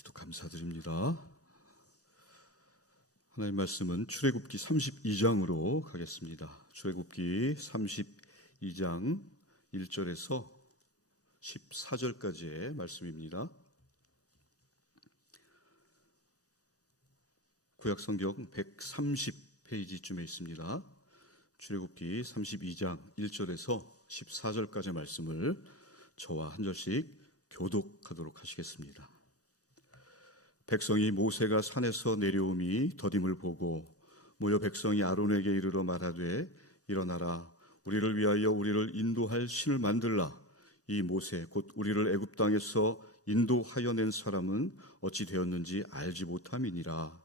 기도 감사드립니다. 하나님 말씀은 출애굽기 32장으로 가겠습니다. 출애굽기 32장 1절에서 14절까지의 말씀입니다. 구약성경 130페이지쯤에 있습니다. 출애굽기 32장 1절에서 14절까지의 말씀을 저와 한 절씩 교독하도록 하시겠습니다. 백성이 모세가 산에서 내려오미 더딤을 보고 모여 백성이 아론에게 이르러 말하되 일어나라 우리를 위하여 우리를 인도할 신을 만들라. 이 모세 곧 우리를 애굽 땅에서 인도하여 낸 사람은 어찌 되었는지 알지 못함이니라.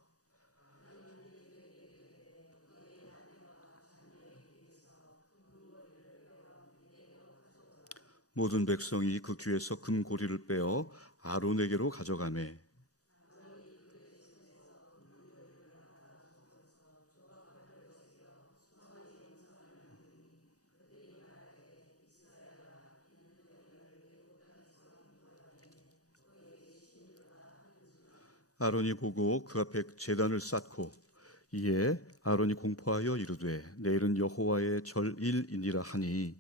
모든 백성이 그 귀에서 금고리를 빼어 아론에게로 가져가매 아론이 보고 그 앞에 제단을 쌓고 이에 아론이 공포하여 이르되 내일은 여호와의 절일이니라 하니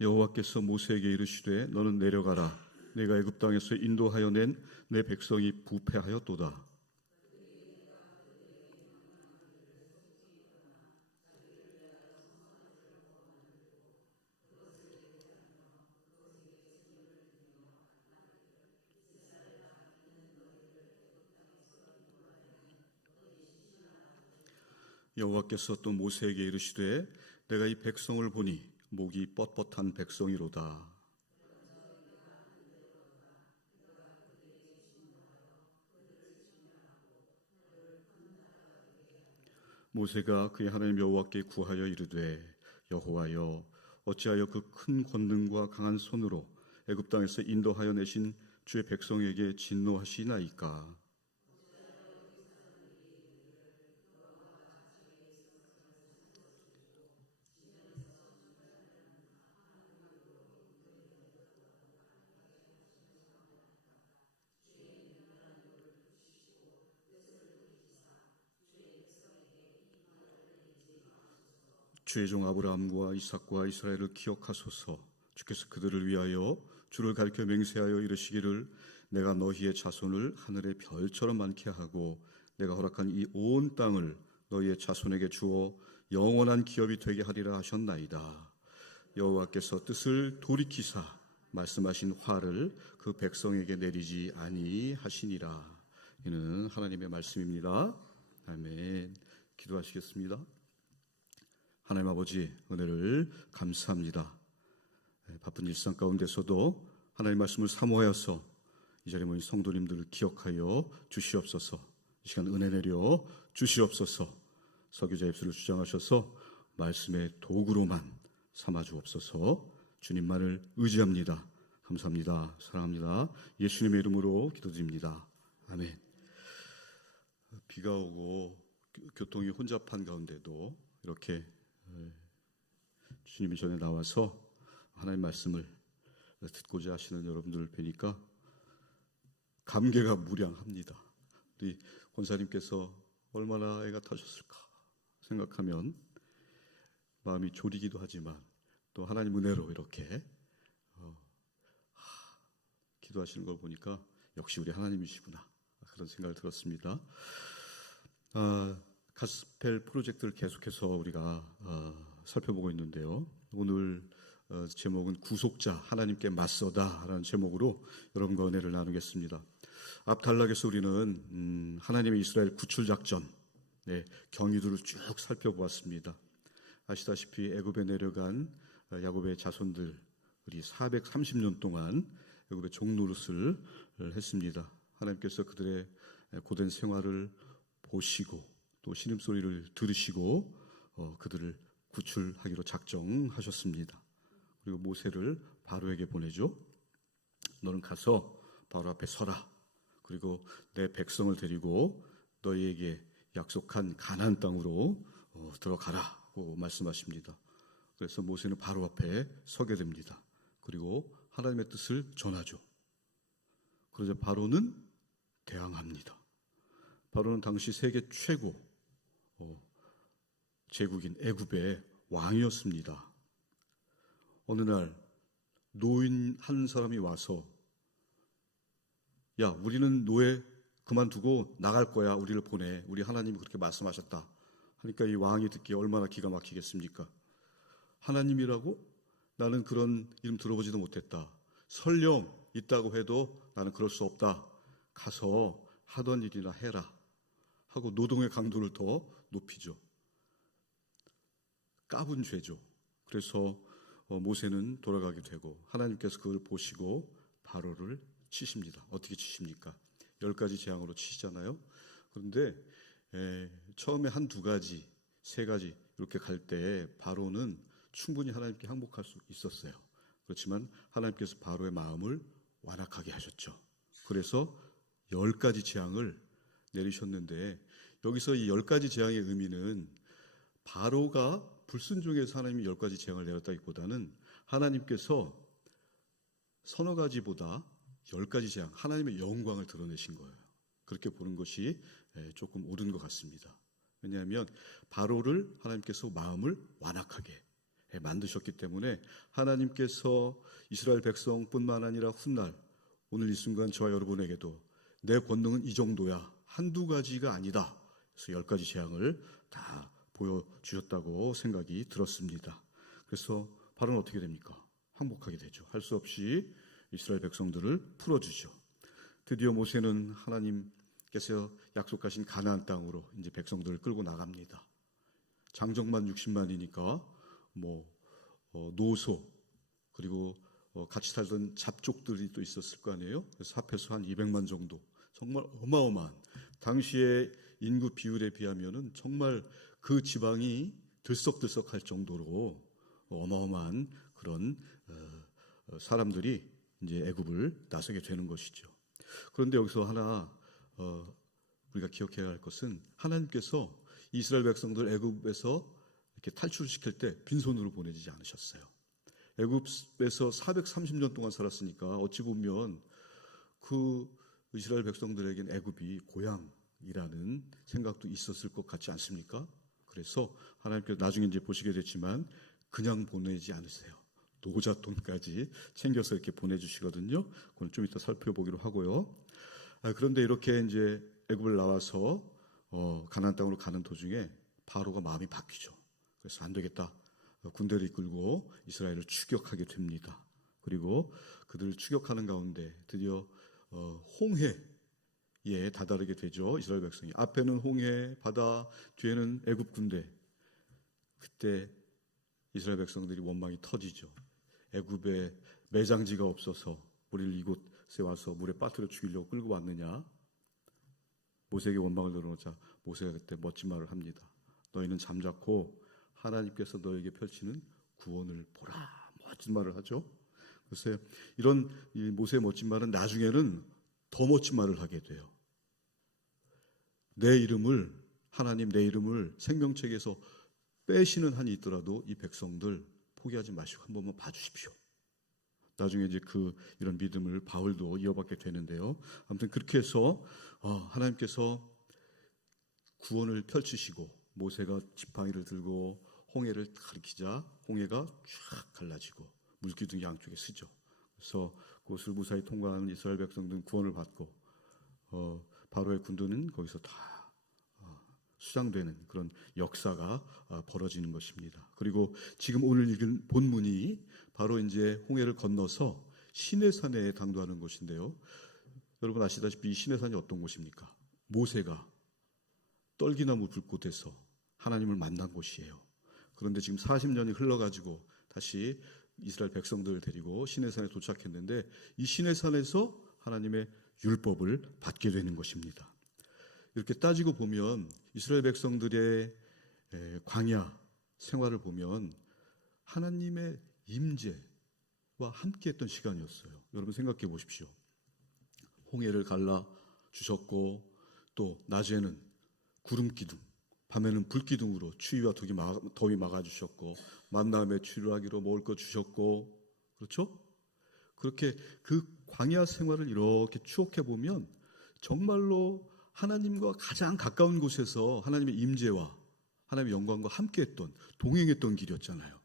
여호와께서 모세에게 이르시되 너는 내려가라 내가 애굽 땅에서 인도하여 낸 내 백성이 부패하였도다. 여호와께서 또 모세에게 이르시되 내가 이 백성을 보니 목이 뻣뻣한 백성이로다. 모세가 그의 하나님 여호와께 구하여 이르되 여호와여 어찌하여 그 큰 권능과 강한 손으로 애굽 땅에서 인도하여 내신 주의 백성에게 진노하시나이까. 주의 종 아브라함과 이삭과 이스라엘을 기억하소서. 주께서 그들을 위하여 주를 가리켜 맹세하여 이르시기를 내가 너희의 자손을 하늘의 별처럼 많게 하고 내가 허락한 이 온 땅을 너희의 자손에게 주어 영원한 기업이 되게 하리라 하셨나이다. 여호와께서 뜻을 돌이키사 말씀하신 화를 그 백성에게 내리지 아니하시니라. 이는 하나님의 말씀입니다. 아멘. 기도하시겠습니다. 하나님 아버지 은혜를 감사합니다. 바쁜 일상 가운데서도 하나님 말씀을 사모하여서 이 자리에 모인 성도님들을 기억하여 주시옵소서. 이 시간 은혜 내려 주시옵소서. 설교자 입술을 주장하셔서 말씀의 도구로만 삼아 주옵소서. 주님만을 의지합니다. 감사합니다. 사랑합니다. 예수님의 이름으로 기도드립니다. 아멘. 비가 오고 교통이 혼잡한 가운데도 이렇게 주님이 전에 나와서 하나님 말씀을 듣고자 하시는 여러분들을 뵈니까 감개가 무량합니다. 우리 권사님께서 얼마나 애가 타셨을까 생각하면 마음이 졸이기도 하지만 또 하나님 은혜로 이렇게 기도하시는 걸 보니까 역시 우리 하나님이시구나 그런 생각을 들었습니다. 가스펠 프로젝트를 계속해서 우리가 살펴보고 있는데요. 오늘 제목은 구속자 하나님께 맞서다라는 제목으로 여러분과 은혜를 나누겠습니다. 앞 단락에서 우리는 하나님의 이스라엘 구출작전 경위들을 쭉 살펴보았습니다. 아시다시피 애굽에 내려간 야곱의 자손들이 430년 동안 애굽의 종노릇을 했습니다. 하나님께서 그들의 고된 생활을 보시고 또 신음소리를 들으시고 그들을 구출하기로 작정하셨습니다. 그리고 모세를 바로에게 보내죠. 너는 가서 바로 앞에 서라. 그리고 내 백성을 데리고 너희에게 약속한 가나안 땅으로 들어가라고 말씀하십니다. 그래서 모세는 바로 앞에 서게 됩니다. 그리고 하나님의 뜻을 전하죠. 그러자 바로는 대항합니다. 바로는 당시 세계 최고 제국인 애굽의 왕이었습니다. 어느 날 노인 한 사람이 와서 야, 우리는 노예 그만두고 나갈 거야. 우리를 보내. 우리 하나님이 그렇게 말씀하셨다. 하니까 이 왕이 듣기에 얼마나 기가 막히겠습니까? 하나님이라고? 나는 그런 이름 들어보지도 못했다. 설령 있다고 해도 나는 그럴 수 없다. 가서 하던 일이나 해라. 하고 노동의 강도를 더 높이죠. 까분 죄죠. 그래서 모세는 돌아가게 되고 하나님께서 그걸 보시고 바로를 치십니다. 어떻게 치십니까? 10가지 재앙으로 치시잖아요. 그런데 처음에 한두 가지, 세 가지 이렇게 갈 때 바로는 충분히 하나님께 항복할 수 있었어요. 그렇지만 하나님께서 바로의 마음을 완악하게 하셨죠. 그래서 10가지 재앙을 내리셨는데 여기서 이 10가지 재앙의 의미는 바로가 불순종해서 하나님이 10가지 재앙을 내렸다기보다는 하나님께서 서너 가지보다 10가지 재앙, 하나님의 영광을 드러내신 거예요. 그렇게 보는 것이 조금 옳은 것 같습니다. 왜냐하면 바로를 하나님께서 마음을 완악하게 만드셨기 때문에 하나님께서 이스라엘 백성뿐만 아니라 훗날 오늘 이 순간 저와 여러분에게도 내 권능은 이 정도야, 한두 가지가 아니다. 그래서 10가지 재앙을 다 보여주셨다고 생각이 들었습니다. 그래서 바로는 어떻게 됩니까? 항복하게 되죠. 할 수 없이 이스라엘 백성들을 풀어주죠. 드디어 모세는 하나님께서 약속하신 가나안 땅으로 이제 백성들을 끌고 나갑니다. 장정만 60만이니까 노소 그리고 같이 살던 잡족들이 또 있었을 거 아니에요. 그래서 합해서 한 200만 정도. 정말 어마어마한 당시의 인구 비율에 비하면은 정말 그 지방이 들썩들썩할 정도로 어마어마한 그런 사람들이 이제 애굽을 나서게 되는 것이죠. 그런데 여기서 하나 우리가 기억해야 할 것은 하나님께서 이스라엘 백성들 애굽에서 이렇게 탈출시킬 때 빈손으로 보내지 않으셨어요. 애굽에서 430년 동안 살았으니까 어찌 보면 그 이스라엘 백성들에겐 애굽이 고향이라는 생각도 있었을 것 같지 않습니까? 그래서 하나님께서 나중에 이제 보시게 됐지만 그냥 보내지 않으세요. 노잣돈까지 챙겨서 이렇게 보내주시거든요. 그건 좀 이따 살펴보기로 하고요. 그런데 이렇게 이제 애굽을 나와서 가나안 땅으로 가는 도중에 바로가 마음이 바뀌죠. 그래서 안 되겠다. 군대를 이끌고 이스라엘을 추격하게 됩니다. 그리고 그들을 추격하는 가운데 드디어 홍해에 다다르게 되죠. 이스라엘 백성이. 앞에는 홍해, 바다, 뒤에는 애굽 군대. 그때 이스라엘 백성들이 원망이 터지죠. 애굽에 매장지가 없어서 우리를 이곳에 와서 물에 빠뜨려 죽이려고 끌고 왔느냐. 모세에게 원망을 늘어놓자 모세가 그때 멋진 말을 합니다. 너희는 잠자코 하나님께서 너에게 펼치는 구원을 보라. 멋진 말을 하죠. 그래서 이런 모세의 멋진 말은 나중에는 더 멋진 말을 하게 돼요. 내 이름을 하나님 내 이름을 생명책에서 빼시는 한이 있더라도 이 백성들 포기하지 마시고 한 번만 봐주십시오. 나중에 이제 이런 믿음을 바울도 이어받게 되는데요. 아무튼 그렇게 해서 하나님께서 구원을 펼치시고 모세가 지팡이를 들고 홍해를 가리키자 홍해가 쫙 갈라지고 물기둥이 양쪽에 쓰죠. 그래서 그것을 무사히 통과하는 이스라엘 백성들은 구원을 받고 바로의 군대는 거기서 다 수장되는 그런 역사가 벌어지는 것입니다. 그리고 지금 오늘 읽은 본문이 바로 이제 홍해를 건너서 시내산에 당도하는 곳인데요. 여러분 아시다시피 이 시내산이 어떤 곳입니까? 모세가 떨기나무 불꽃에서 하나님을 만난 곳이에요. 그런데 지금 40년이 흘러가지고 다시 이스라엘 백성들을 데리고 시내산에 도착했는데 이 시내산에서 하나님의 율법을 받게 되는 것입니다. 이렇게 따지고 보면 이스라엘 백성들의 광야 생활을 보면 하나님의 임재와 함께했던 시간이었어요. 여러분 생각해 보십시오. 홍해를 갈라 주셨고 또 낮에는 구름 기둥 밤에는 불기둥으로 추위와 더위 막아주셨고 만남의 추루하기로 먹을 거 주셨고 그렇죠? 그렇게 그 광야 생활을 이렇게 추억해 보면 정말로 하나님과 가장 가까운 곳에서 하나님의 임재와 하나님의 영광과 함께했던 동행했던 길이었잖아요.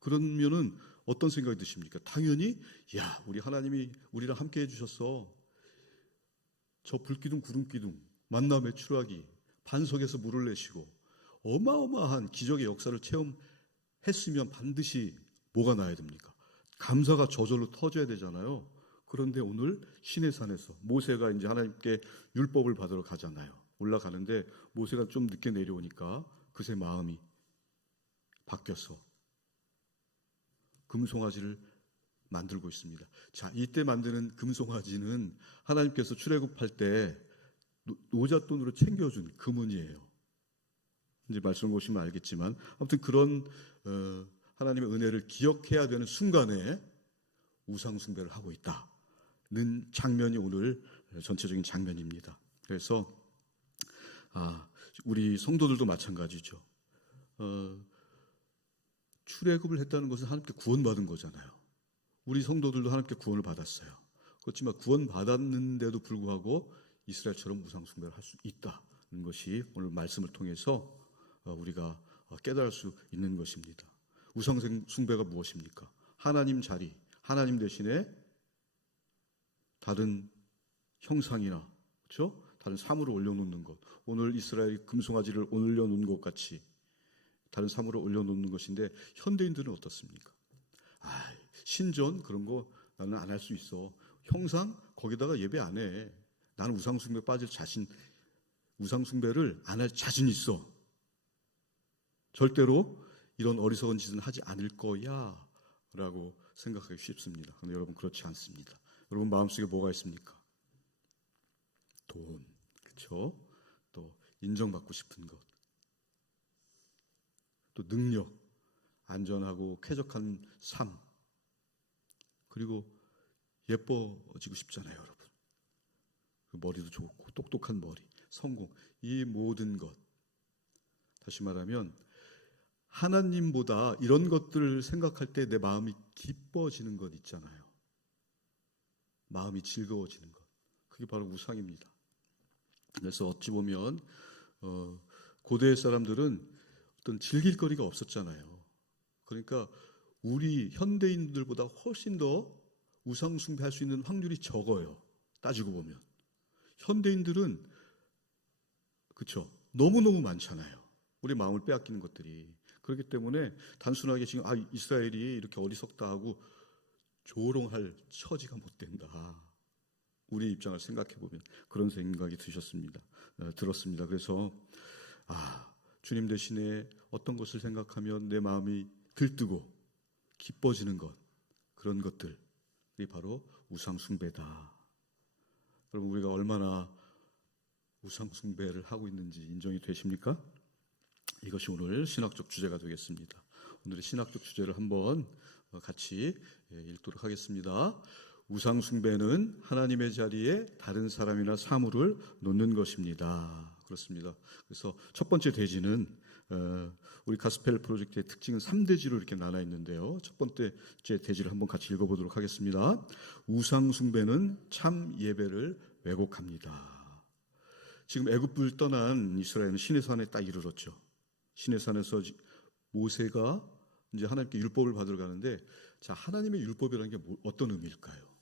그러면은 어떤 생각이 드십니까? 당연히 야 우리 하나님이 우리랑 함께해 주셨어. 저 불기둥 구름기둥 만남의 추락이 반석에서 물을 내시고 어마어마한 기적의 역사를 체험했으면 반드시 뭐가 나야 됩니까? 감사가 저절로 터져야 되잖아요. 그런데 오늘 시내산에서 모세가 이제 하나님께 율법을 받으러 가잖아요. 올라가는데 모세가 좀 늦게 내려오니까 그새 마음이 바뀌어서 금송아지를 만들고 있습니다. 자, 이때 만드는 금송아지는 하나님께서 출애굽할 때 노잣돈으로 챙겨준 금은이에요. 이제 말씀을 보시면 알겠지만 아무튼 그런 하나님의 은혜를 기억해야 되는 순간에 우상 숭배를 하고 있다는 장면이 오늘 전체적인 장면입니다. 그래서 우리 성도들도 마찬가지죠. 출애굽을 했다는 것은 하나님께 구원받은 거잖아요. 우리 성도들도 하나님께 구원을 받았어요. 그렇지만 구원받았는데도 불구하고 이스라엘처럼 우상 숭배를 할 수 있다는 것이 오늘 말씀을 통해서 우리가 깨달을 수 있는 것입니다. 우상 숭배가 무엇입니까? 하나님 자리, 하나님 대신에 다른 형상이나 그렇죠? 다른 사물을 올려놓는 것. 오늘 이스라엘 금송아지를 올려놓은 것 같이 다른 사물을 올려놓는 것인데 현대인들은 어떻습니까? 신전 그런 거 나는 안 할 수 있어. 형상 거기다가 예배 안 해. 나는 우상숭배 빠질 자신, 우상숭배를 안 할 자신 있어. 절대로 이런 어리석은 짓은 하지 않을 거야 라고 생각하기 쉽습니다. 그런데 여러분 그렇지 않습니다. 여러분 마음속에 뭐가 있습니까? 돈, 그렇죠? 또 인정받고 싶은 것, 또 능력, 안전하고 쾌적한 삶, 그리고 예뻐지고 싶잖아요, 여러분. 머리도 좋고 똑똑한 머리, 성공, 이 모든 것. 다시 말하면 하나님보다 이런 것들을 생각할 때 내 마음이 기뻐지는 것 있잖아요. 마음이 즐거워지는 것. 그게 바로 우상입니다. 그래서 어찌 보면 고대 사람들은 어떤 즐길 거리가 없었잖아요. 그러니까 우리 현대인들보다 훨씬 더 우상 숭배할 수 있는 확률이 적어요. 따지고 보면. 현대인들은 그렇죠. 너무너무 많잖아요. 우리 마음을 빼앗기는 것들이. 그렇기 때문에 단순하게 지금 이스라엘이 이렇게 어리석다 하고 조롱할 처지가 못 된다. 우리 입장을 생각해 보면 그런 생각이 들었습니다. 그래서 주님 대신에 어떤 것을 생각하면 내 마음이 들뜨고 기뻐지는 것, 그런 것들이 바로 우상 숭배다. 여러분 우리가 얼마나 우상 숭배를 하고 있는지 인정이 되십니까? 이것이 오늘 신학적 주제가 되겠습니다. 오늘의 신학적 주제를 한번 같이 읽도록 하겠습니다. 우상 숭배는 하나님의 자리에 다른 사람이나 사물을 놓는 것입니다. 그렇습니다. 그래서 첫 번째 대지는 우리 가스펠 프로젝트의 특징은 3대지로 이렇게 나눠 있는데요. 첫 번째 대지를 한번 같이 읽어보도록 하겠습니다. 우상 숭배는 참 예배를 왜곡합니다. 지금 애굽을 떠난 이스라엘은 시내산에 딱 이르렀죠. 시내산에서 모세가 이제 하나님께 율법을 받으러 가는데, 자, 하나님의 율법이라는 게 어떤 의미일까요?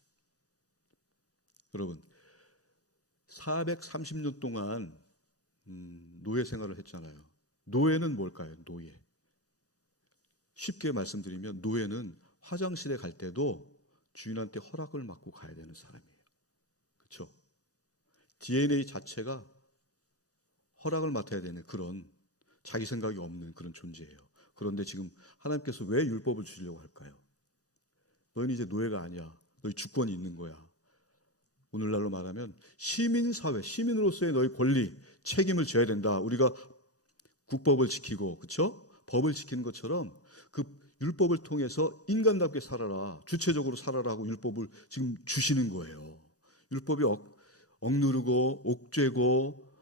여러분, 430년 동안 노예 생활을 했잖아요. 노예는 뭘까요? 노예. 쉽게 말씀드리면 노예는 화장실에 갈 때도 주인한테 허락을 받고 가야 되는 사람이에요. 그렇죠? DNA 자체가 허락을 맡아야 되는 그런 자기 생각이 없는 그런 존재예요. 그런데 지금 하나님께서 왜 율법을 주시려고 할까요? 너희는 이제 노예가 아니야. 너희 주권이 있는 거야. 오늘날로 말하면 시민사회, 시민으로서의 너희 권리, 책임을 져야 된다. 우리가 국법을 지키고, 그렇죠? 법을 지키는 것처럼 그 율법을 통해서 인간답게 살아라, 주체적으로 살아라고 율법을 지금 주시는 거예요. 율법이 억누르고 옥죄고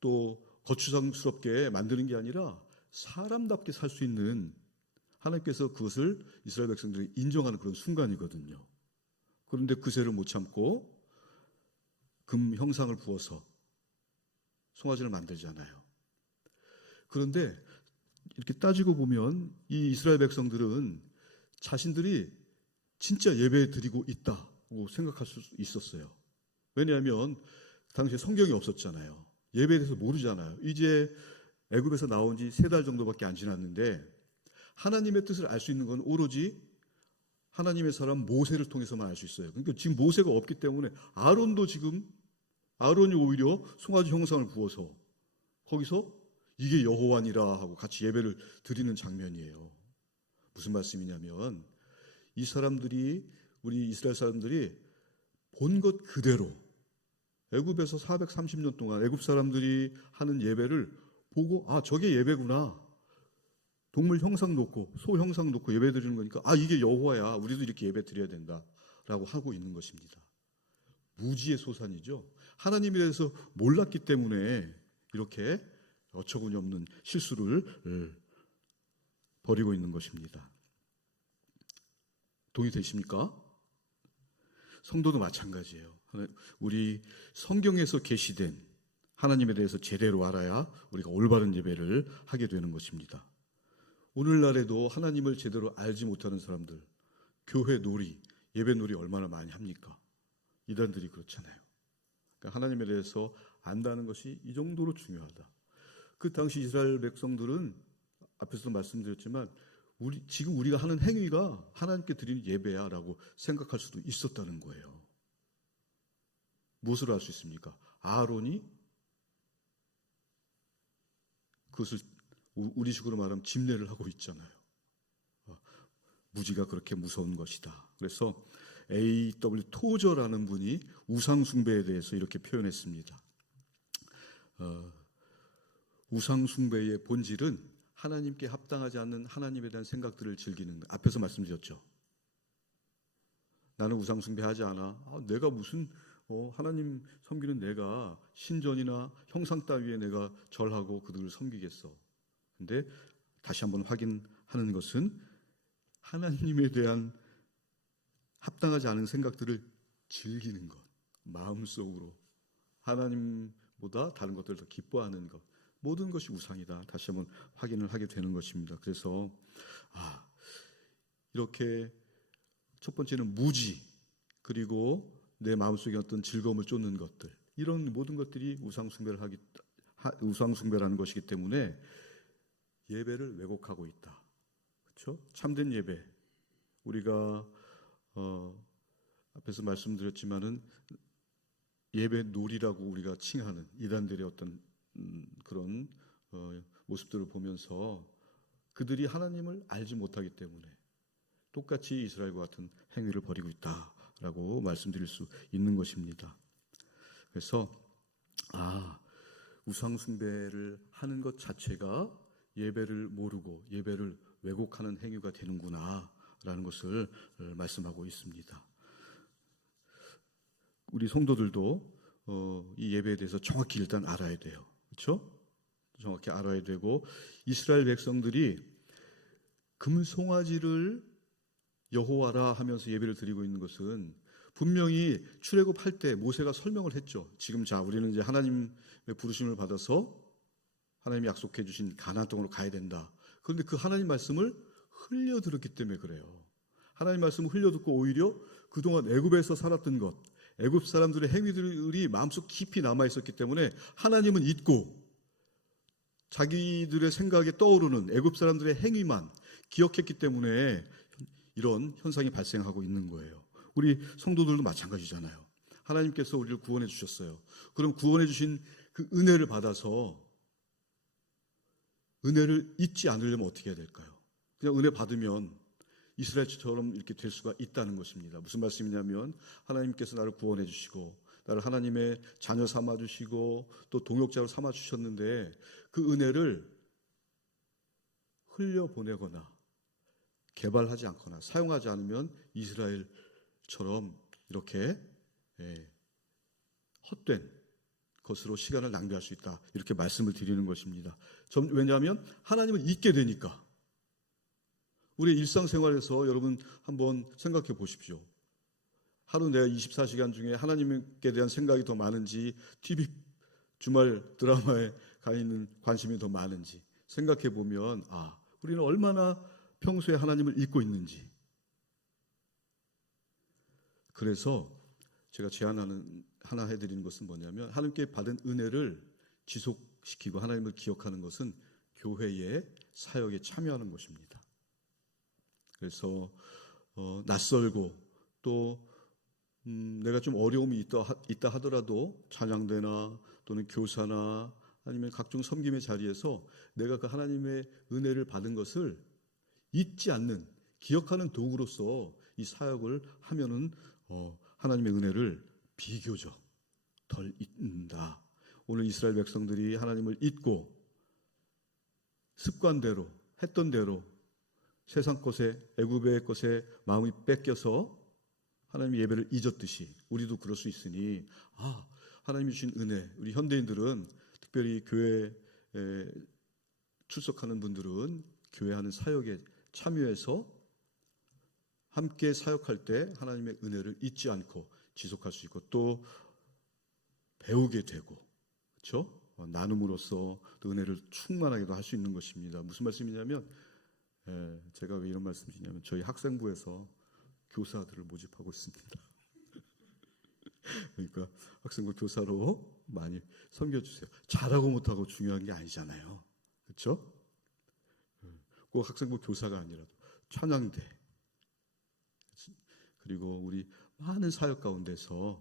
또 거추장스럽게 만드는 게 아니라 사람답게 살 수 있는, 하나님께서 그것을 이스라엘 백성들이 인정하는 그런 순간이거든요. 그런데 그새를 못 참고 금 형상을 부어서 송아지를 만들잖아요. 그런데 이렇게 따지고 보면 이 이스라엘 백성들은 자신들이 진짜 예배 드리고 있다고 생각할 수 있었어요. 왜냐하면 당시에 성경이 없었잖아요. 예배에 대해서 모르잖아요. 이제 애굽에서 나온 지 3달 정도밖에 안 지났는데 하나님의 뜻을 알 수 있는 건 오로지 하나님의 사람 모세를 통해서만 알 수 있어요. 그러니까 지금 모세가 없기 때문에 아론이 오히려 송아지 형상을 부어서 거기서 이게 여호와니라 하고 같이 예배를 드리는 장면이에요. 무슨 말씀이냐면 우리 이스라엘 사람들이 본 것 그대로 애굽에서 430년 동안 애굽 사람들이 하는 예배를 보고, 아, 저게 예배구나. 동물 형상 놓고 소 형상 놓고 예배 드리는 거니까, 아, 이게 여호와야. 우리도 이렇게 예배 드려야 된다라고 하고 있는 것입니다. 무지의 소산이죠. 하나님에 대해서 몰랐기 때문에 이렇게 어처구니 없는 실수를 벌이고 있는 것입니다. 동의되십니까? 성도도 마찬가지예요. 우리 성경에서 계시된 하나님에 대해서 제대로 알아야 우리가 올바른 예배를 하게 되는 것입니다. 오늘날에도 하나님을 제대로 알지 못하는 사람들, 교회 놀이, 예배 놀이 얼마나 많이 합니까? 이단들이 그렇잖아요. 그러니까 하나님에 대해서 안다는 것이 이 정도로 중요하다. 그 당시 이스라엘 백성들은 앞에서도 말씀드렸지만 지금 우리가 하는 행위가 하나님께 드리는 예배야라고 생각할 수도 있었다는 거예요. 무엇으로 알 수 있습니까? 아론이 그것을 우리식으로 말하면 집례를 하고 있잖아요. 무지가 그렇게 무서운 것이다. 그래서 A.W. 토저라는 분이 우상숭배에 대해서 이렇게 표현했습니다. 우상숭배의 본질은 하나님께 합당하지 않는 하나님에 대한 생각들을 즐기는 것. 앞에서 말씀드렸죠. 나는 우상숭배하지 않아. 내가 무슨 하나님 섬기는 내가 신전이나 형상 따위에 내가 절하고 그들을 섬기겠어. 근데 다시 한번 확인하는 것은 하나님에 대한 합당하지 않은 생각들을 즐기는 것, 마음속으로 하나님보다 다른 것들을 더 기뻐하는 것, 모든 것이 우상이다. 다시 한번 확인을 하게 되는 것입니다. 그래서 이렇게 첫 번째는 무지, 그리고 내 마음속에 어떤 즐거움을 쫓는 것들, 이런 모든 것들이 우상숭배라는 것이기 때문에 예배를 왜곡하고 있다. 그렇죠? 참된 예배, 우리가 앞에서 말씀드렸지만은 예배 놀이라고 우리가 칭하는 이단들의 어떤 그런 모습들을 보면서 그들이 하나님을 알지 못하기 때문에 똑같이 이스라엘과 같은 행위를 벌이고 있다라고 말씀드릴 수 있는 것입니다. 그래서 우상숭배를 하는 것 자체가 예배를 모르고 예배를 왜곡하는 행위가 되는구나 라는 것을 말씀하고 있습니다. 우리 성도들도 이 예배에 대해서 정확히 일단 알아야 돼요. 그렇죠? 정확히 알아야 되고, 이스라엘 백성들이 금송아지를 여호와라 하면서 예배를 드리고 있는 것은 분명히 출애굽할 때 모세가 설명을 했죠. 지금 우리는 이제 하나님의 부르심을 받아서 하나님이 약속해 주신 가나안 땅으로 가야 된다. 그런데 그 하나님 말씀을 흘려들었기 때문에 그래요. 하나님 말씀을 흘려듣고 오히려 그동안 애굽에서 살았던 것, 애굽 사람들의 행위들이 마음속 깊이 남아있었기 때문에 하나님은 잊고 자기들의 생각에 떠오르는 애굽 사람들의 행위만 기억했기 때문에 이런 현상이 발생하고 있는 거예요. 우리 성도들도 마찬가지잖아요. 하나님께서 우리를 구원해 주셨어요. 그럼 구원해 주신 그 은혜를 받아서 은혜를 잊지 않으려면 어떻게 해야 될까요? 그냥 은혜 받으면 이스라엘처럼 이렇게 될 수가 있다는 것입니다. 무슨 말씀이냐면 하나님께서 나를 구원해 주시고 나를 하나님의 자녀 삼아 주시고 또 동역자로 삼아 주셨는데 그 은혜를 흘려보내거나 개발하지 않거나 사용하지 않으면 이스라엘처럼 이렇게 헛된 것으로 시간을 낭비할 수 있다. 이렇게 말씀을 드리는 것입니다. 왜냐하면 하나님을 잊게 되니까. 우리 일상생활에서 여러분 한번 생각해 보십시오. 하루 내가 24시간 중에 하나님께 대한 생각이 더 많은지 TV 주말 드라마에 가 있는 관심이 더 많은지 생각해 보면 우리는 얼마나 평소에 하나님을 잊고 있는지. 그래서 제가 제안하는 하나 해드리는 것은 뭐냐면 하나님께 받은 은혜를 지속시키고 하나님을 기억하는 것은 교회의 사역에 참여하는 것입니다. 그래서 낯설고 또 내가 좀 어려움이 있다 하더라도 찬양대나 또는 교사나 아니면 각종 섬김의 자리에서 내가 그 하나님의 은혜를 받은 것을 잊지 않는 기억하는 도구로서 이 사역을 하면은 하나님의 은혜를 비교적 덜 잊는다. 오늘 이스라엘 백성들이 하나님을 잊고 습관대로 했던 대로 세상 것에 애굽의 것에 마음이 뺏겨서 하나님의 예배를 잊었듯이 우리도 그럴 수 있으니 하나님이 주신 은혜, 우리 현대인들은 특별히 교회에 출석하는 분들은 교회 하는 사역에 참여해서 함께 사역할 때 하나님의 은혜를 잊지 않고 지속할 수 있고 또 배우게 되고 그렇죠? 나눔으로써 또 은혜를 충만하게도 할 수 있는 것입니다. 무슨 말씀이냐면 제가 왜 이런 말씀 드리냐면 저희 학생부에서 교사들을 모집하고 있습니다. 그러니까 학생부 교사로 많이 섬겨주세요. 잘하고 못하고 중요한 게 아니잖아요. 그렇죠? 꼭 학생부 교사가 아니라도 찬양대 그리고 우리 많은 사역 가운데서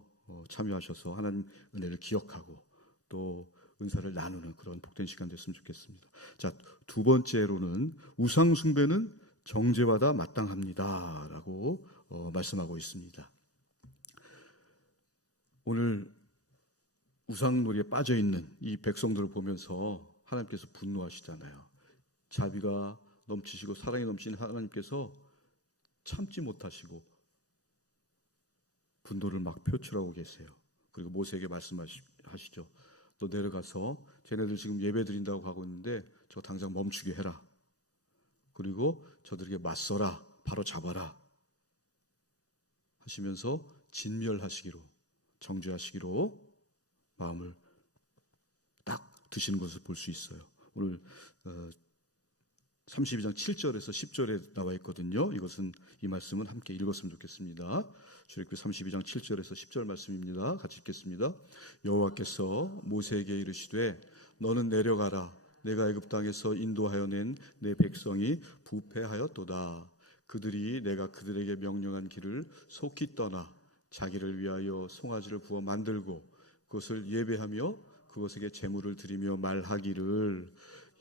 참여하셔서 하나님 은혜를 기억하고 또 은사를 나누는 그런 복된 시간 됐으면 좋겠습니다. 자, 두 번째로는 우상 숭배는 정죄받아 마땅합니다라고 말씀하고 있습니다. 오늘 우상놀이에 빠져 있는 이 백성들을 보면서 하나님께서 분노하시잖아요. 자비가 넘치시고 사랑이 넘치는 하나님께서 참지 못하시고 분노를 막 표출하고 계세요. 그리고 모세에게 말씀하시죠. 너 내려가서 쟤네들 지금 예배 드린다고 하고 있는데 저 당장 멈추게 해라. 그리고 저들에게 맞서라. 바로 잡아라. 하시면서 진멸하시기로 정죄하시기로 마음을 딱 드시는 것을 볼 수 있어요. 오늘 32장 7절에서 10절에 나와 있거든요. 이것은 이 말씀은 함께 읽었으면 좋겠습니다. 출애굽기 32장 7절에서 10절 말씀입니다. 같이 읽겠습니다. 여호와께서 모세에게 이르시되 너는 내려가라. 내가 애굽 땅에서 인도하여 낸 내 백성이 부패하였도다. 그들이 내가 그들에게 명령한 길을 속히 떠나 자기를 위하여 송아지를 구워 만들고 그것을 예배하며 그것에게 제물을 드리며 말하기를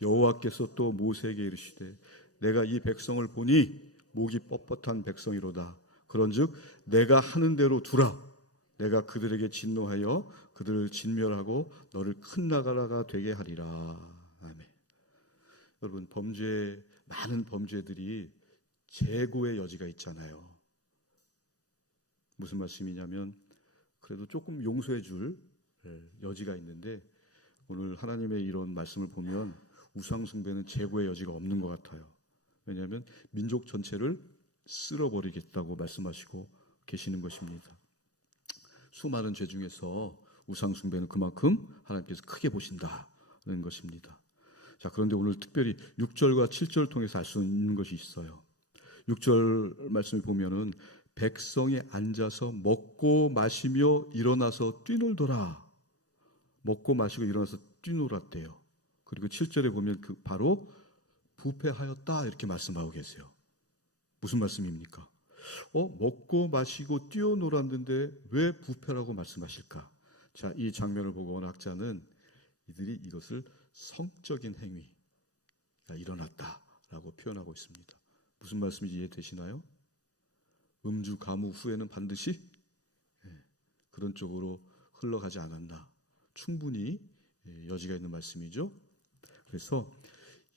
여호와께서 또 모세에게 이르시되 내가 이 백성을 보니 목이 뻣뻣한 백성이로다. 그런즉 내가 하는 대로 두라. 내가 그들에게 진노하여 그들을 진멸하고 너를 큰 나라가 되게 하리라. 아멘. 여러분 많은 범죄들이 재고의 여지가 있잖아요. 무슨 말씀이냐면 그래도 조금 용서해 줄 여지가 있는데 오늘 하나님의 이런 말씀을 보면 우상 숭배는 재고의 여지가 없는 것 같아요. 왜냐하면 민족 전체를 쓸어버리겠다고 말씀하시고 계시는 것입니다. 수많은 죄 중에서 우상 숭배는 그만큼 하나님께서 크게 보신다는 것입니다. 자, 그런데 오늘 특별히 6절과 7절을 통해서 알 수 있는 것이 있어요. 6절 말씀을 보면은 백성이 앉아서 먹고 마시며 일어나서 뛰놀더라. 먹고 마시고 일어나서 뛰놀았대요. 그리고 7절에 보면 바로 부패하였다 이렇게 말씀하고 계세요. 무슨 말씀입니까? 먹고 마시고 뛰어놀았는데 왜 부패라고 말씀하실까? 자, 이 장면을 보고 온 학자는 이들이 이것을 성적인 행위가 일어났다라고 표현하고 있습니다. 무슨 말씀인지 이해되시나요? 음주 가무 후에는 반드시 그런 쪽으로 흘러가지 않았나. 충분히 여지가 있는 말씀이죠. 그래서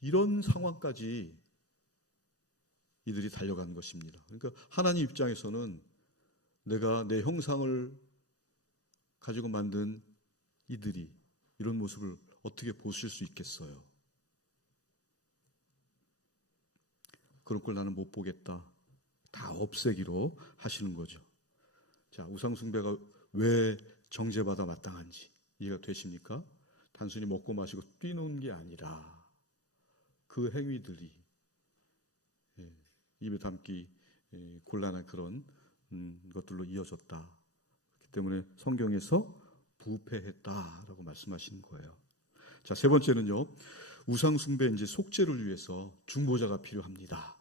이런 상황까지 이들이 달려간 것입니다. 그러니까 하나님 입장에서는 내가 내 형상을 가지고 만든 이들이 이런 모습을 어떻게 보실 수 있겠어요? 그런 걸 나는 못 보겠다. 다 없애기로 하시는 거죠. 자, 우상숭배가 왜 정죄받아 마땅한지 이해가 되십니까? 단순히 먹고 마시고 뛰노는 게 아니라 그 행위들이 입에 담기 곤란한 그런 것들로 이어졌다. 그렇기 때문에 성경에서 부패했다라고 말씀하시는 거예요. 자, 세 번째는요. 우상숭배 이제 속죄를 위해서 중보자가 필요합니다.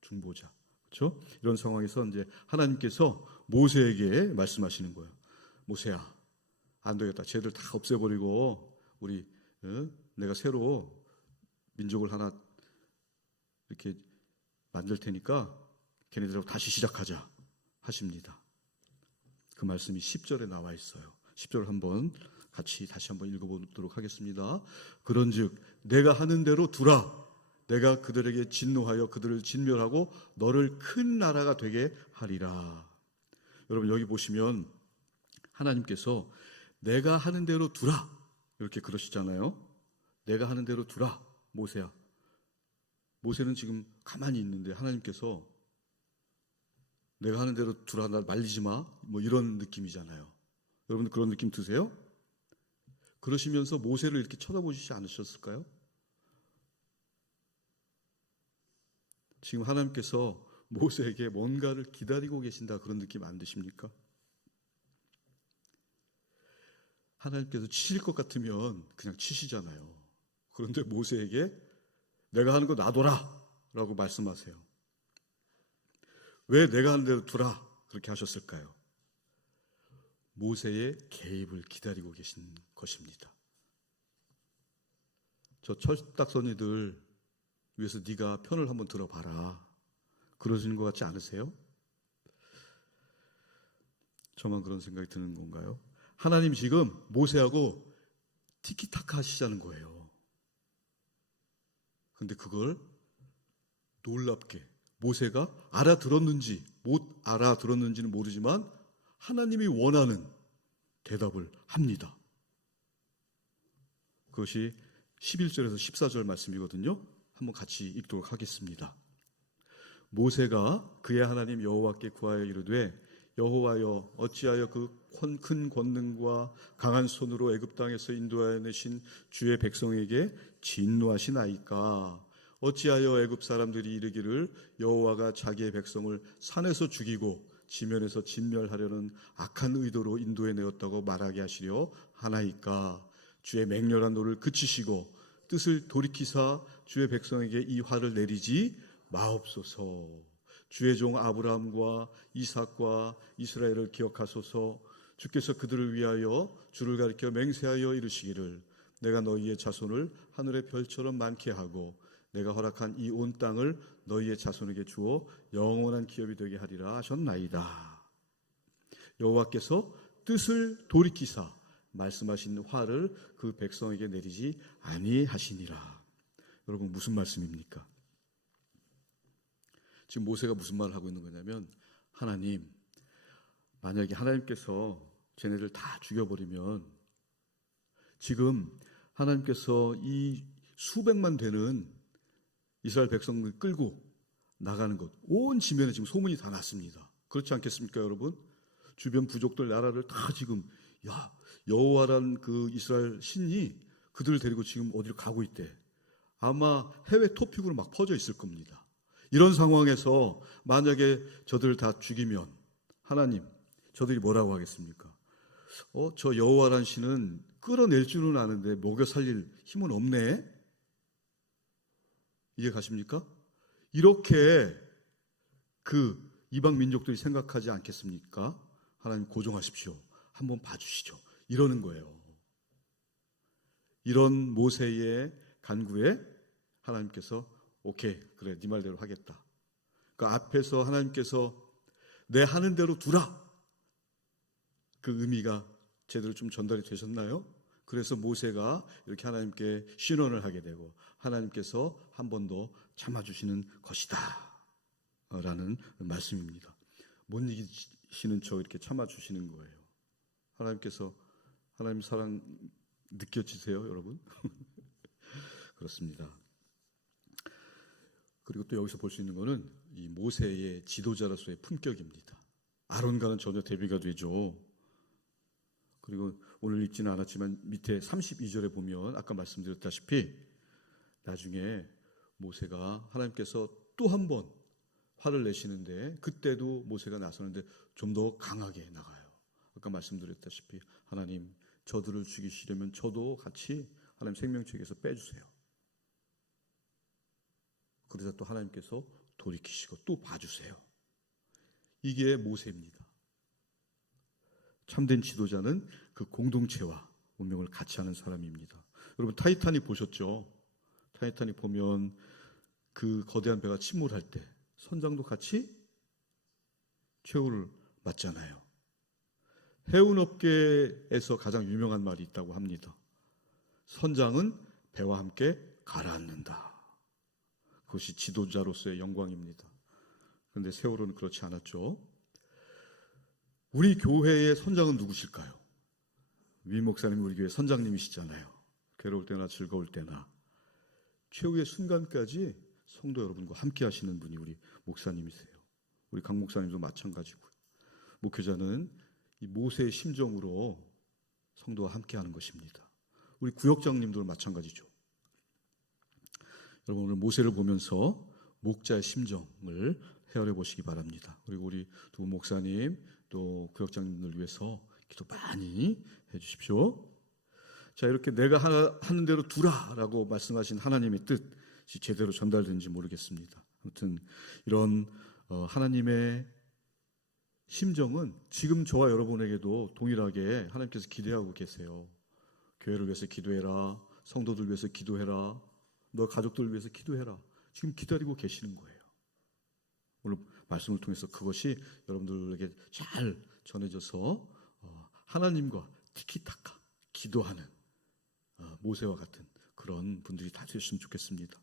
중보자. 그렇죠? 이런 상황에서 이제 하나님께서 모세에게 말씀하시는 거예요. 모세야, 안 되겠다. 쟤들 다 없애버리고 우리 내가 새로 민족을 하나 이렇게 만들 테니까 걔네들하고 다시 시작하자 하십니다. 그 말씀이 10절에 나와 있어요. 10절을 한번 같이 다시 한번 읽어보도록 하겠습니다. 그런즉 내가 하는 대로 두라. 내가 그들에게 진노하여 그들을 진멸하고 너를 큰 나라가 되게 하리라. 여러분 여기 보시면 하나님께서 내가 하는 대로 두라 이렇게 그러시잖아요. 내가 하는 대로 두라. 모세야. 모세는 지금 가만히 있는데 하나님께서 내가 하는 대로 두라, 나 말리지 마, 뭐 이런 느낌이잖아요. 여러분 그런 느낌 드세요? 그러시면서 모세를 이렇게 쳐다보시지 않으셨을까요? 지금 하나님께서 모세에게 뭔가를 기다리고 계신다 그런 느낌 안 드십니까? 하나님께서 치실 것 같으면 그냥 치시잖아요. 그런데 모세에게 내가 하는 거 놔둬라 라고 말씀하세요. 왜 내가 하는 대로 두라 그렇게 하셨을까요? 모세의 개입을 기다리고 계신 것입니다. 저 철딱서니들 위해서 네가 편을 한번 들어봐라 그러시는 것 같지 않으세요? 저만 그런 생각이 드는 건가요? 하나님 지금 모세하고 티키타카 하시자는 거예요. 근데 그걸 놀랍게 모세가 알아들었는지 못 알아들었는지는 모르지만 하나님이 원하는 대답을 합니다. 그것이 11절에서 14절 말씀이거든요. 한번 같이 읽도록 하겠습니다. 모세가 그의 하나님 여호와께 구하여 이르되 여호와여 어찌하여 그 큰 권능과 강한 손으로 애굽 땅에서 인도하여 내신 주의 백성에게 진노하시나이까. 어찌하여 애굽 사람들이 이르기를 여호와가 자기의 백성을 산에서 죽이고 지면에서 진멸하려는 악한 의도로 인도해 내었다고 말하게 하시려 하나이까. 주의 맹렬한 노를 그치시고 뜻을 돌이키사 주의 백성에게 이 화를 내리지 마옵소서. 주의 종 아브라함과 이삭과 이스라엘을 기억하소서. 주께서 그들을 위하여 주를 가리켜 맹세하여 이르시기를 내가 너희의 자손을 하늘의 별처럼 많게 하고 내가 허락한 이 온 땅을 너희의 자손에게 주어 영원한 기업이 되게 하리라 하셨나이다. 여호와께서 뜻을 돌이키사 말씀하신 화를 그 백성에게 내리지 아니하시니라. 여러분 무슨 말씀입니까? 지금 모세가 무슨 말을 하고 있는 거냐면 하나님, 만약에 하나님께서 쟤네들 다 죽여버리면 지금 하나님께서 이 수백만 되는 이스라엘 백성을 끌고 나가는 것, 온 지면에 지금 소문이 다 났습니다. 그렇지 않겠습니까, 여러분? 주변 부족들 나라를 다 지금 여호와란 그 이스라엘 신이 그들을 데리고 지금 어디로 가고 있대. 아마 해외 토픽으로 막 퍼져 있을 겁니다. 이런 상황에서 만약에 저들을 다 죽이면 하나님, 저들이 뭐라고 하겠습니까? 저 여호와란 신은 끌어낼 줄은 아는데 먹여 살릴 힘은 없네. 이해 가십니까? 이렇게 그 이방 민족들이 생각하지 않겠습니까? 하나님 고정하십시오. 한번 봐주시죠. 이러는 거예요. 이런 모세의 간구에 하나님께서 오케이, 그래, 네 말대로 하겠다. 그러니까 앞에서 하나님께서 내 하는 대로 두라. 그 의미가 제대로 좀 전달이 되셨나요? 그래서 모세가 이렇게 하나님께 신원을 하게 되고 하나님께서 한 번 더 참아주시는 것이다 라는 말씀입니다. 못 이기시는 척 이렇게 참아주시는 거예요. 하나님께서 하나님 사랑 느껴지세요, 여러분? 그렇습니다. 그리고 또 여기서 볼 수 있는 것은 이 모세의 지도자로서의 품격입니다. 아론과는 전혀 대비가 되죠. 그리고 오늘 읽지는 않았지만 밑에 32절에 보면 아까 말씀드렸다시피 나중에 모세가 하나님께서 또 한 번 화를 내시는데 그때도 모세가 나서는데 좀 더 강하게 나가요. 아까 말씀드렸다시피 하나님 저들을 죽이시려면 저도 같이 하나님 생명책에서 빼주세요. 그러자 또 하나님께서 돌이키시고 또 봐주세요. 이게 모세입니다. 참된 지도자는 그 공동체와 운명을 같이 하는 사람입니다. 여러분 타이타닉 보셨죠? 타이타닉 보면 그 거대한 배가 침몰할 때 선장도 같이 최후를 맞잖아요. 해운업계에서 가장 유명한 말이 있다고 합니다. 선장은 배와 함께 가라앉는다. 그것이 지도자로서의 영광입니다. 그런데 세월호는 그렇지 않았죠. 우리 교회의 선장은 누구실까요? 위 목사님이 우리 교회 선장님이시잖아요. 괴로울 때나 즐거울 때나 최후의 순간까지 성도 여러분과 함께 하시는 분이 우리 목사님이세요. 우리 강 목사님도 마찬가지고요. 목회자는 이 모세의 심정으로 성도와 함께 하는 것입니다. 우리 구역장님도 마찬가지죠. 여러분 오늘 모세를 보면서 목자의 심정을 헤아려 보시기 바랍니다. 그리고 우리 두 목사님 또 구역장님들 위해서 기도 많이 해주십시오. 자, 이렇게 내가 하는 대로 두라라고 말씀하신 하나님의 뜻이 제대로 전달되는지 모르겠습니다. 아무튼 이런 하나님의 심정은 지금 저와 여러분에게도 동일하게 하나님께서 기대하고 계세요. 교회를 위해서 기도해라. 성도들 위해서 기도해라. 너 가족들을 위해서 기도해라. 지금 기다리고 계시는 거예요. 오늘 말씀을 통해서 그것이 여러분들에게 잘 전해져서 하나님과 티키타카 기도하는 모세와 같은 그런 분들이 다 되셨으면 좋겠습니다.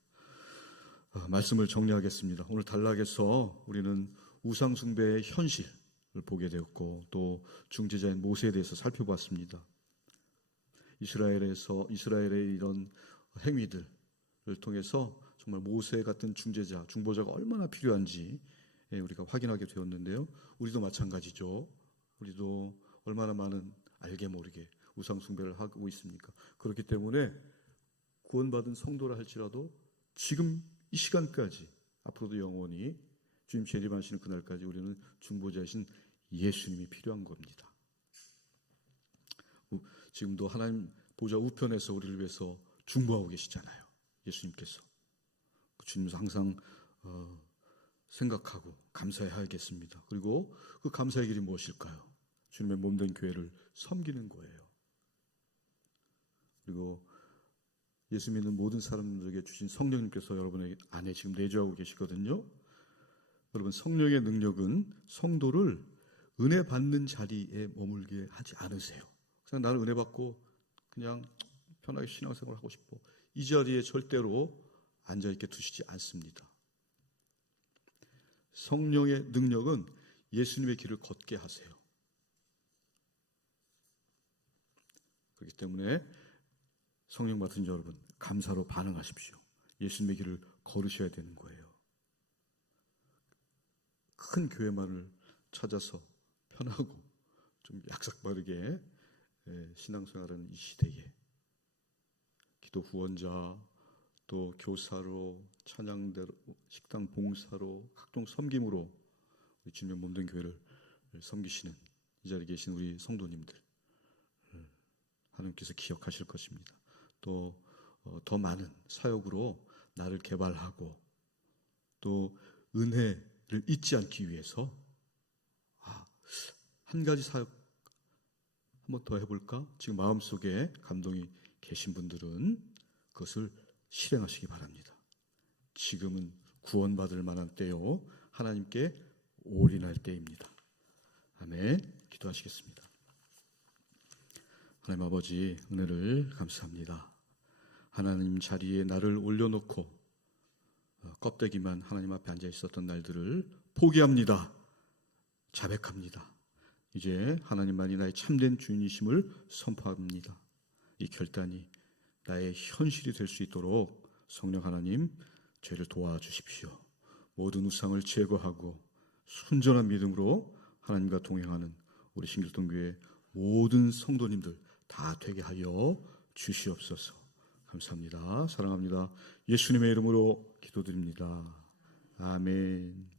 말씀을 정리하겠습니다. 오늘 단락에서 우리는 우상 숭배의 현실을 보게 되었고 또 중재자인 모세에 대해서 살펴봤습니다. 이스라엘의 이런 행위들을 통해서 정말 모세 같은 중재자, 중보자가 얼마나 필요한지 우리가 확인하게 되었는데요. 우리도 마찬가지죠. 우리도 얼마나 많은 알게 모르게 우상 숭배를 하고 있습니까? 그렇기 때문에 구원받은 성도라 할지라도 지금 이 시간까지 앞으로도 영원히 주님 재림하시는 그날까지 우리는 중보자이신 예수님이 필요한 겁니다. 지금도 하나님 보좌 우편에서 우리를 위해서 중보하고 계시잖아요. 예수님께서. 주님께서 항상 생각하고 감사해야겠습니다. 그리고 그 감사의 길이 무엇일까요? 주님의 몸된 교회를 섬기는 거예요. 그리고 예수 믿는 모든 사람들에게 주신 성령님께서 여러분의 안에 지금 내주하고 계시거든요. 여러분 성령의 능력은 성도를 은혜 받는 자리에 머물게 하지 않으세요. 그냥 나를 은혜 받고 그냥 편하게 신앙생활을 하고 싶어. 이 자리에 절대로 앉아있게 두시지 않습니다. 성령의 능력은 예수님의 길을 걷게 하세요. 그렇기 때문에 성령 받은 여러분 감사로 반응하십시오. 예수님의 길을 걸으셔야 되는 거예요. 큰 교회만을 찾아서 편하고 좀 약삭빠르게 신앙생활하는 이 시대에 기도 후원자 또 교사로 찬양대로 식당 봉사로 각종 섬김으로 우리 주님의 몸된 교회를 섬기시는 이 자리에 계신 우리 성도님들 하나님께서 기억하실 것입니다. 또 더 많은 사역으로 나를 개발하고 또 은혜를 잊지 않기 위해서 한 가지 사역 한번 더 해볼까? 지금 마음속에 감동이 계신 분들은 그것을 실행하시기 바랍니다. 지금은 구원받을 만한 때요 하나님께 올인할 때입니다. 아멘. 기도하시겠습니다. 하나님 아버지 은혜를 감사합니다. 하나님 자리에 나를 올려놓고 껍데기만 하나님 앞에 앉아 있었던 날들을 포기합니다. 자백합니다. 이제 하나님만이 나의 참된 주인이심을 선포합니다. 이 결단이 나의 현실이 될 수 있도록 성령 하나님 저희를 도와주십시오. 모든 우상을 제거하고 순전한 믿음으로 하나님과 동행하는 우리 신길동교회 모든 성도님들 다 되게 하여 주시옵소서. 감사합니다. 사랑합니다. 예수님의 이름으로 기도드립니다. 아멘.